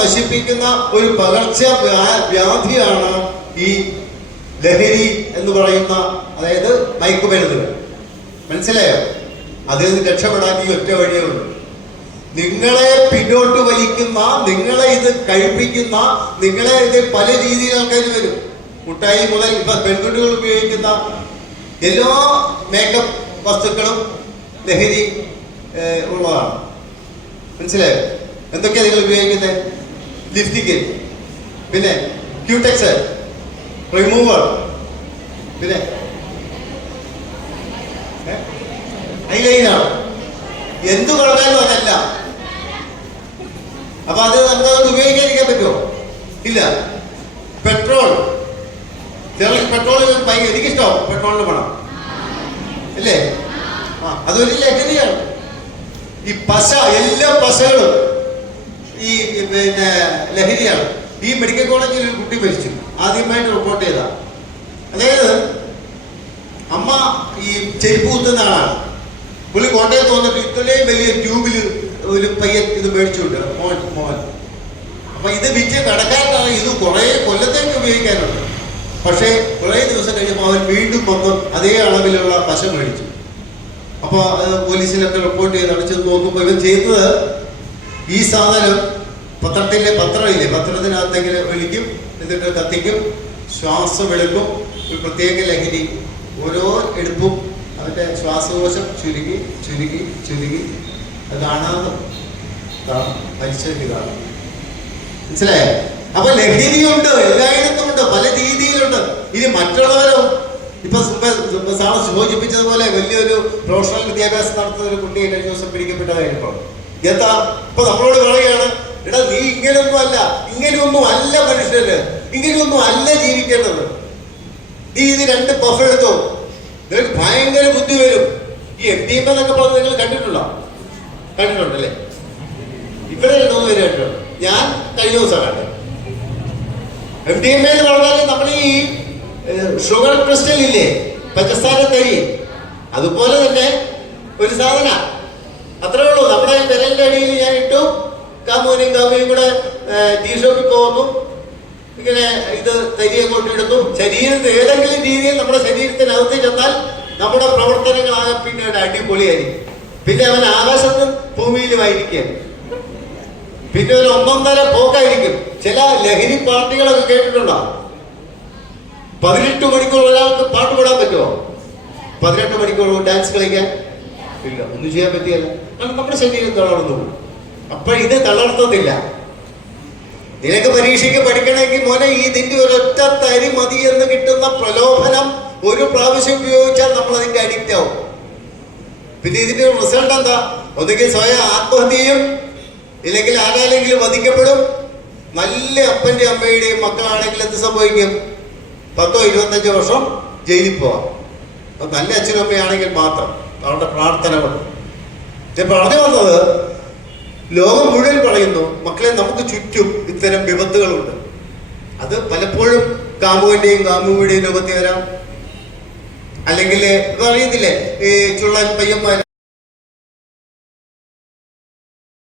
നശിപ്പിക്കുന്ന ഒരു പകർച്ച വ്യാധിയാണ് ഈ ലഹരി എന്ന് പറയുന്ന അതായത് മയക്കുമരുന്നുകൾ. മനസ്സിലായോ? അതിൽ നിന്ന് രക്ഷപ്പെടാൻ ഈ ഒറ്റ വഴിയേ ഉള്ളൂ. നിങ്ങളെ പിന്നോട്ട് വലിക്കുന്ന നിങ്ങളെ ഇത് കഴിപ്പിക്കുന്ന നിങ്ങളെ ഇത് പല രീതിയിൽ ആൾക്കാർ വരും. മുട്ടായി മുതൽ ഇപ്പൊ പെൺകുട്ടികൾ ഉപയോഗിക്കുന്ന എല്ലാ മേക്കപ്പ് വസ്തുക്കളും ലഹരി ഉള്ളതാണ്. മനസ്സിലായോ? എന്തൊക്കെയാണ് നിങ്ങൾ ഉപയോഗിക്കുന്നത് ലിപ്സ്റ്റിക്ക് പിന്നെ ക്യൂടെക്സ് റിമൂവർ പിന്നെ ഐലൈനാണ് എന്തു പറഞ്ഞാലും അതല്ല അപ്പൊ അത് നമുക്ക് അത് ഉപയോഗിക്കാതിരിക്കാൻ പറ്റുമോ? ഇല്ല. പെട്രോൾ ചിലർക്ക് പെട്രോൾ ഭയങ്കര എനിക്കിഷ്ടമാവും പെട്രോളിന് പണം. അല്ലേ ആ അതൊരു ലഹരിയാണ്. ഈ പശ എല്ലാ പശകളും ഈ പിന്നെ ലഹരിയാണ്. ഈ മെഡിക്കൽ കോളേജിൽ ഒരു കുട്ടി മരിച്ചു. ആദ്യമായിട്ട് റിപ്പോർട്ട് ചെയ്ത. അതായത് അമ്മ ഈ ചെരുപ്പ് കുത്തുന്ന ആളാണ്. പുള്ളി കോട്ടയത്ത് വന്നിട്ട് ഇത്രയും വലിയ ട്യൂബിൽ ഒരു പയ്യൻ ഇത് മേടിച്ചുകൊണ്ട് മോൻ മോൻ. അപ്പൊ ഇത് വിറ്റ് കടക്കാരനാണ്. ഇത് കുറേ കൊല്ലത്തേക്ക് ഉപയോഗിക്കാനുണ്ട്. പക്ഷേ കുറേ ദിവസം കഴിഞ്ഞപ്പോൾ അവൻ വീണ്ടും വന്ന് അതേ അളവിലുള്ള പശ മേടിച്ചു. അപ്പോൾ പോലീസിലൊക്കെ റിപ്പോർട്ട് ചെയ്ത് അടച്ചു നോക്കുമ്പോൾ ഇവൻ ചെയ്യുന്നത് ഈ സാധനം പത്രത്തിന്റെ പത്രമില്ലേ? പത്രത്തിനകത്തെങ്കിലും വിളിക്കും എന്നിട്ട് കത്തിക്കും ശ്വാസം എടുക്കും ഒരു പ്രത്യേക ലഹരി. ഓരോ എടുപ്പും അവന്റെ ശ്വാസകോശം ചുരുങ്ങി ചുരുങ്ങി ചുരുങ്ങി അത് കാണാതെ കാണും. മനസ്സിലായോ? അപ്പൊ ലഹരിയുണ്ട് എല്ലായിടത്തും ഉണ്ട് പല രീതിയിലുണ്ട്. ഇനി മറ്റുള്ളവരോ ഇപ്പൊ സാറ് സൂചിപ്പിച്ചതുപോലെ വലിയൊരു പ്രൊഫഷണൽ വിദ്യാഭ്യാസം നടത്തുന്ന ഒരു കുട്ടി കഴിഞ്ഞ ദിവസം പിടിക്കപ്പെട്ടതായിരുന്നു എന്താ? ഇപ്പൊ നമ്മളോട് പറയുകയാണ് എടാ നീ ഇങ്ങനെയൊന്നും അല്ല ഇങ്ങനെയൊന്നും അല്ല മനുഷ്യന് ഇങ്ങനെയൊന്നും അല്ല ജീവിക്കേണ്ടത്. നീ ഇത് രണ്ട് പഫ് എടുത്തോ? നിനക്ക് ഭയങ്കര ബുദ്ധി വരും. ഈ എം ഡി എം എന്നൊക്കെ പറഞ്ഞ് നിങ്ങൾ കണ്ടിട്ടുണ്ടോ? കണ്ടിട്ടുണ്ടല്ലേ? ഇവിടെ രണ്ടു പേര് കണ്ടിട്ടുണ്ട്. ഞാൻ കഴിഞ്ഞ ദിവസം കണ്ടത് എം ഡി എം എന്ന് പറഞ്ഞാൽ നമ്മൾ ഈ ഷുഗർ ക്രിസ്റ്റൽ ഇല്ലേ? പഞ്ചസാര തരി. അതുപോലെ തന്നെ ഒരു സാധന. അത്രേ ഉള്ളൂ. നമ്മുടെ വിരലിന്റെ അടിയിൽ ഞാൻ ഇട്ടു. കാമൂനും കാമുനും കൂടെ ടീ ഷോപ്പിൽ പോകുന്നു ഇങ്ങനെ ഇത് തരിയെ കൊണ്ടിടുന്നു ശരീരത്തിൽ ഏതെങ്കിലും രീതിയിൽ നമ്മുടെ ശരീരത്തിനകത്ത് ചെന്നാൽ നമ്മുടെ പ്രവർത്തനങ്ങളാകെ പിന്നെ ഒരു അടിപൊളിയായിരിക്കും. പിന്നെ അവൻ ആകാശത്തും ഭൂമിയിലുമായിരിക്കുകയാണ് പിന്നെ ഒരു ഒന്നൊന്നര പോക്കായിരിക്കും. ചില ലഹരി പാർട്ടികളൊക്കെ കേട്ടിട്ടുണ്ടോ? പതിനെട്ട് മണിക്കൂർ ഒരാൾക്ക് പാട്ട് പാടാൻ പറ്റുമോ? പതിനെട്ട് മണിക്കൂർ ഡാൻസ് കളിക്കാൻ? ഇല്ല ഒന്നും ചെയ്യാൻ പറ്റിയല്ല. കാരണം നമ്മുടെ ശരീരം തളർന്നു പോകും. അപ്പൊ ഇത് തളർത്തത്തില്ല. നിനക്ക് പരീക്ഷയ്ക്ക് പഠിക്കണമെങ്കിൽ മോനെ ഇതിന്റെ ഒരൊറ്റ തരി മതി എന്ന് കിട്ടുന്ന പ്രലോഭനം ഒരു പ്രാവശ്യം ഉപയോഗിച്ചാൽ നമ്മൾ അതിന്റെ അഡിക്റ്റ് ആവും. പിന്നെ ഇതിന്റെ റിസൾട്ട് എന്താ? ഒന്നുകിൽ സ്വയം ആത്മഹത്യ ചെയ്യും ഇല്ലെങ്കിൽ ആരാലെങ്കിലും വധിക്കപ്പെടും. നല്ല അപ്പന്റെ അമ്മയുടെയും മക്കളാണെങ്കിൽ എന്ത് സംഭവിക്കും? പത്തോ ഇരുപത്തഞ്ചോ വർഷം ജയിലിൽ പോവാം. നല്ല അച്ഛനും അമ്മയാണെങ്കിൽ മാത്രം. അവരുടെ പ്രാർത്ഥനകൾ. ഞാൻ പറഞ്ഞു വന്നത് ലോകം മുഴുവൻ പറയുന്നു മക്കളെ നമുക്ക് ചുറ്റും ഇത്തരം വിപത്തുകളുണ്ട്. അത് പലപ്പോഴും കാമുവിന്റെയും കാമുവിന്റെയും രൂപത്തിൽ വരാം. അല്ലെങ്കിൽ അറിയത്തില്ലേ ഈ ചുള്ളൻ പയ്യന്മാർ